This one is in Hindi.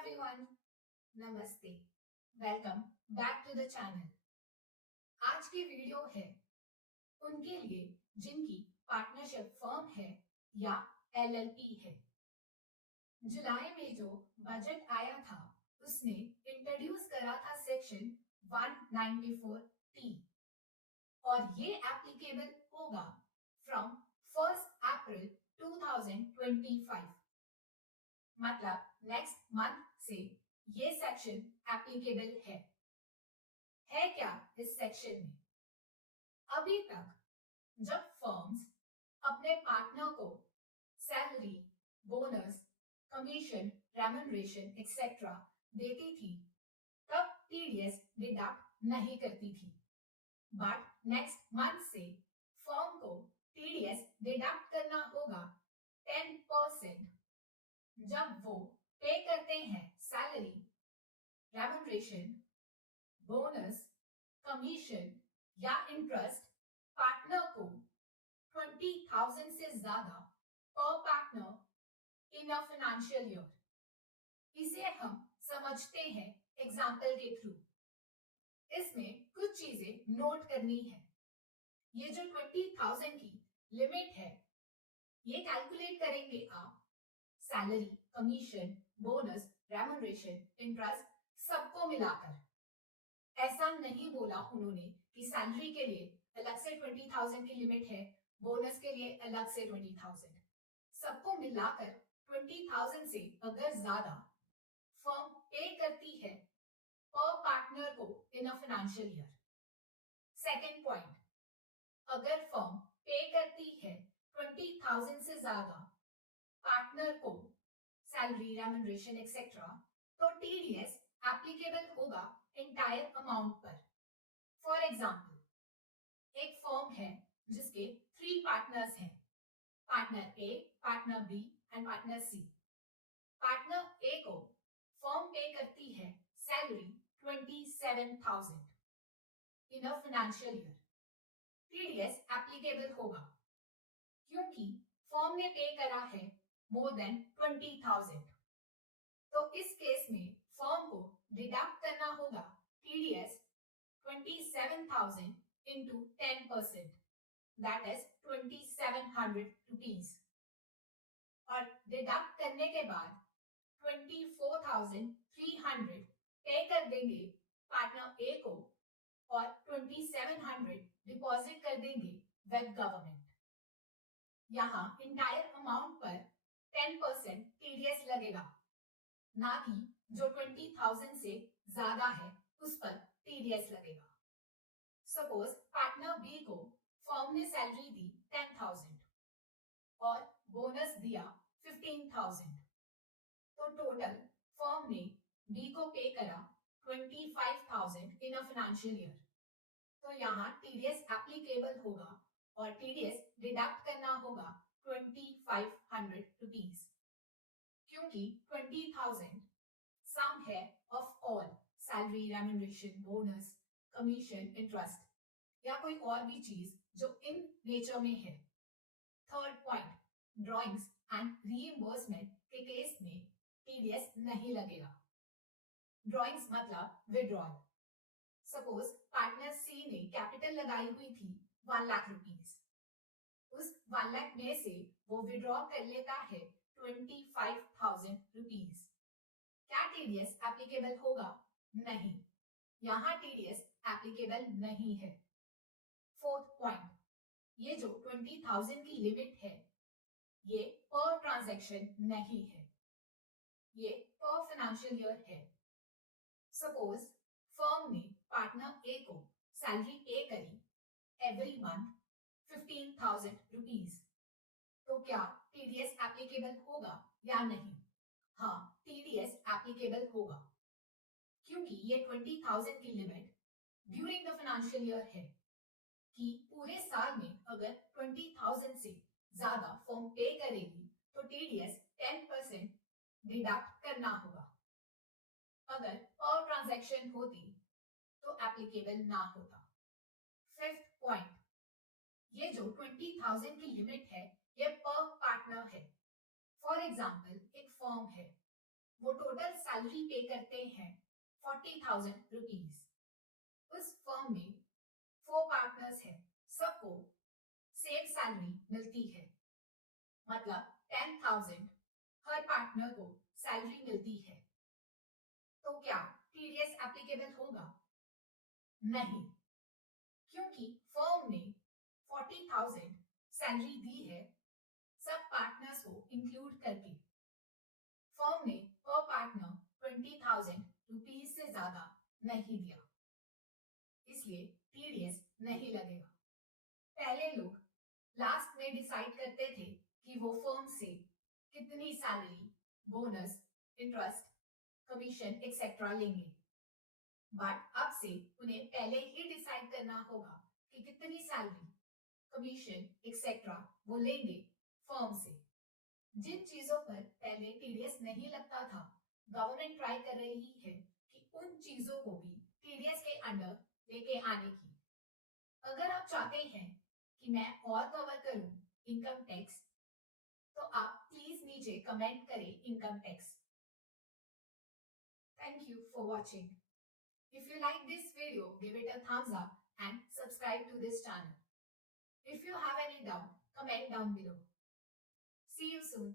everyone. Namaste. Welcome back to the channel. आज की वीडियो है उनके लिए जिनकी पार्टनरशिप फर्म है या एलएलपी है। जुलाई में जो बजट आया था उसने इंट्रोड्यूस करा था सेक्शन 194T और ये एप्लीकेबल होगा फ्रॉम 1 अप्रैल 2025। मतलब नेक्स्ट मंथ से ये सेक्शन एप्लीकेबल है क्या इस सेक्शन में? अभी तक जब फर्म्स अपने पार्टनर को salary, bonus, commission, remuneration etcetera देती थी तब टीडीएस डिडक्ट नहीं करती थी। बट नेक्स्ट मंथ से फर्म को टीडीएस डिडक्ट करना होगा 10% जब वो पे करते हैं सैलरी, रेम्यूनरेशन, बोनस, कमीशन या इंटरेस्ट पार्टनर को 20,000 से ज्यादा पर partner in a financial year. इसे हम समझते हैं एग्जाम्पल के थ्रू। इसमें कुछ चीजें नोट करनी है। ये जो 20,000 की लिमिट है ये कैलकुलेट करेंगे आप salary, commission, bonus, remuneration, interest सबको मिलाकर। ऐसा नहीं बोला उन्होंने कि सैलरी के लिए अलग से 20,000 की लिमिट है, बोनस के लिए अलग से 20,000। सबको मिलाकर 20,000 से अगर ज्यादा फर्म पे करती है पर पार्टनर को in a financial year. Second point, अगर फर्म पे करती है 20,000 से ज्यादा पार्टनर को सैलरी, रेम्यूनरेशन एक्सेट्रा तो टीडीएस एप्लीकेबल होगा एंटायर अमाउंट पर। फॉर एग्जाम्पल, एक फर्म है जिसके 3 पार्टनर्स हैं, partner A, partner B and partner C. Partner A को फर्म पे करती है salary 27,000 in a financial year. TDS applicable होगा क्योंकि फर्म ने पे करा है मोर देन 20,000। तो इस केस में फर्म को डिडक्ट करना होगा TDS 27,000 into 10%, that is 2,700 rupees। और डिडक्ट करने के बाद 24,300 पे कर देंगे पार्टनर ए को और 2,700 डिपॉजिट कर देंगे विद गवर्नमेंट। यहाँ इंटायर अमाउंट पर 10% टीडीएस लगेगा, ना कि जो 20,000 से ज्यादा है उस पर टीडीएस लगेगा। सपोज पार्टनर बी को फर्म ने सैलरी दी 10,000 और बोनस दिया 15,000, तो टोटल फर्म ने बी को पे करा 25,000 इन अ फाइनेंशियल ईयर। तो यहाँ टीडीएस एप्लीकेबल होगा और टीडीएस डिडक्ट करना होगा 2,500 रुपीज, क्योंकि 20,000 सम है of all salary, remuneration, bonus, commission, interest या कोई और भी चीज जो इन नेचर में है। Third point, drawings and reimbursement के केस में टीडीएस नहीं लगेगा। ड्राइंग्स मतलब विड्रॉल। सपोज पार्टनर सी ने कैपिटल लगाई हुई थी 1 लाख रुपीज, उस 1 लाख में से वो विड्रॉ कर लेता है 25,000 रुपीज। क्या टीडीएस एप्लीकेबल होगा? नहीं, यहाँ टीडीएस एप्लीकेबल नहीं है। फोर्थ पॉइंट, ये जो 20,000 की लिमिट है ये पर ट्रांजैक्शन नहीं है, ये पर फाइनेंशियल ईयर है। सपोज फर्म ने पार्टनर ए को सैलरी पे करी एवरी मंथ 15,000 रुपीज, तो क्या टीडीएस एप्लीकेबल होगा या नहीं? हाँ, टीडीएस एप्लीकेबल होगा क्योंकि ये 20,000 की limit during the financial year है कि पूरे साल में अगर 20,000 से ज्यादा फर्म पे करेगी तो टीडीएस 10% डिडक्ट करना होगा। अगर पर ट्रांजैक्शन होती तो एप्लीकेबल ना होता। फिफ्थ पॉइंट, ये जो 20,000 की लिमिट है ये पर पार्टनर है। फॉर एग्जाम्पल, एक फर्म है वो टोटल सैलरी पे करते हैं 40,000 रुपीज। उस फर्म में 4 पार्टनर्स हैं, सबको सेम सैलरी मिलती है, मतलब 10,000 हर पार्टनर को सैलरी मिलती है। तो क्या टीडीएस एप्लीकेबल होगा? नहीं, क्योंकि फर्म ने 40,000 सैलरी दी है सब पार्टनर्स को इंक्लूड करके। फर्म ने पर पार्टनर 20,000 रुपीज से ज्यादा नहीं दिया, इसलिए टीडीएस नहीं लगेगा। पहले लोग लास्ट में डिसाइड करते थे कि वो फर्म से कितनी salary, bonus, interest, commission etcetera लेंगे, बट अब से उन्हें पहले ही डिसाइड करना होगा कि कितनी सैलरी, कमीशन एक्सेट्रा वो लेंगे फर्म से। जिन चीजों पर पहले टीडीएस नहीं लगता था, गवर्नमेंट ट्राई कर रही है कि उन चीजों को भी टीडीएस के अंडर लेके आने की। अगर आप चाहते हैं कि मैं और कवर करूं इनकम टैक्स, तो आप प्लीज नीचे कमेंट करें income tax. Thank you for watching. If you like this video, give it a thumbs up and subscribe to this channel. If you have any doubt, comment down below. See you soon.